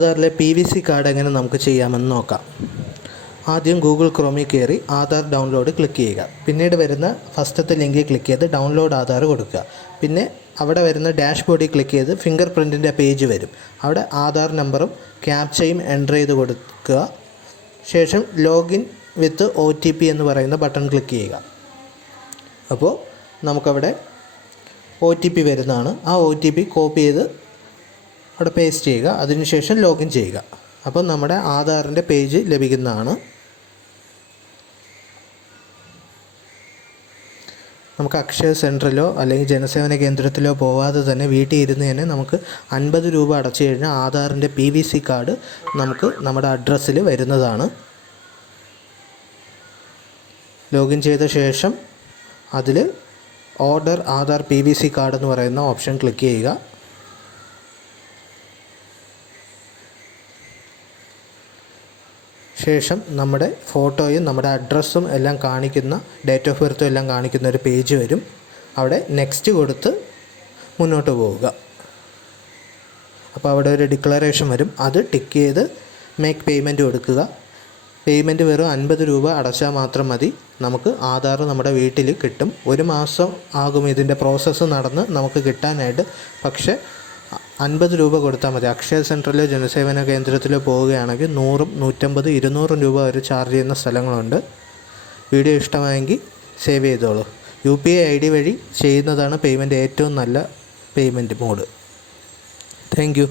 ആധാറിലെ PVC card എങ്ങനെ നമുക്ക് ചെയ്യാമെന്ന് നോക്കാം. ആദ്യം ഗൂഗിൾ ക്രോമിൽ കയറി ആധാർ ഡൗൺലോഡ് ക്ലിക്ക് ചെയ്യുക. പിന്നീട് വരുന്ന ഫസ്റ്റത്തെ ലിങ്കിൽ ക്ലിക്ക് ചെയ്ത് ഡൗൺലോഡ് ആധാർ കൊടുക്കുക. പിന്നെ അവിടെ വരുന്ന ഡാഷ്ബോർഡിൽ ക്ലിക്ക് ചെയ്ത് ഫിംഗർ പ്രിൻറ്റിൻ്റെ പേജ് വരും. അവിടെ ആധാർ നമ്പറും ക്യാപ്ചയും എൻ്റർ ചെയ്ത് കൊടുക്കുക. ശേഷം ലോഗിൻ വിത്ത് OTP എന്ന് പറയുന്ന ബട്ടൺ ക്ലിക്ക് ചെയ്യുക. അപ്പോൾ നമുക്കവിടെ OTP വരുന്നതാണ്. ആ OTP കോപ്പി ചെയ്ത് അവിടെ പേസ്റ്റ് ചെയ്യുക. അതിനുശേഷം ലോഗിൻ ചെയ്യുക. അപ്പോൾ നമ്മുടെ ആധാറിൻ്റെ പേജ് ലഭിക്കുന്നതാണ്. നമുക്ക് അക്ഷയ സെൻറ്ററിലോ അല്ലെങ്കിൽ ജനസേവന കേന്ദ്രത്തിലോ പോവാതെ തന്നെ വീട്ടിൽ ഇരുന്ന് തന്നെ നമുക്ക് 50 രൂപ അടച്ചു കഴിഞ്ഞാൽ ആധാറിൻ്റെ PVC കാർഡ് നമുക്ക് നമ്മുടെ അഡ്രസ്സിൽ വരുന്നതാണ്. ലോഗിൻ ചെയ്ത ശേഷം അതിൽ ഓർഡർ ആധാർ PVC കാർഡ് എന്ന് പറയുന്ന ഓപ്ഷൻ ക്ലിക്ക് ചെയ്യുക. ശേഷം നമ്മുടെ ഫോട്ടോയും നമ്മുടെ അഡ്രസ്സും എല്ലാം കാണിക്കുന്ന ഡേറ്റ് ഓഫ് ബർത്തും എല്ലാം കാണിക്കുന്ന ഒരു പേജ് വരും. അവിടെ നെക്സ്റ്റ് കൊടുത്ത് മുന്നോട്ട് പോവുക. അപ്പോൾ അവിടെ ഒരു ഡിക്ലറേഷൻ വരും. അത് ടിക്ക് ചെയ്ത് മേക്ക് പേയ്മെൻറ്റ് കൊടുക്കുക. പേയ്മെൻറ്റ് വെറും 50 രൂപ അടച്ചാൽ മാത്രം മതി. നമുക്ക് ആധാർ നമ്മുടെ വീട്ടിൽ കിട്ടും. 1 മാസം ആകും ഇതിൻ്റെ പ്രോസസ്സ് നടന്ന് നമുക്ക് കിട്ടാനായിട്ട്. പക്ഷേ 50 രൂപ കൊടുത്താൽ മതി. അക്ഷയ സെൻറ്ററിലോ ജനസേവന കേന്ദ്രത്തിലോ പോവുകയാണെങ്കിൽ 100, 150, 200 രൂപ വരെ ചാർജ് ചെയ്യുന്ന സ്ഥലങ്ങളുണ്ട്. വീഡിയോ ഇഷ്ടമായെങ്കിൽ സേവ് ചെയ്തോളൂ. UPI ID വഴി ചെയ്യുന്നതാണ് പേയ്മെൻറ്റ് ഏറ്റവും നല്ല പേയ്മെൻറ്റ് മോഡ്. Thank you.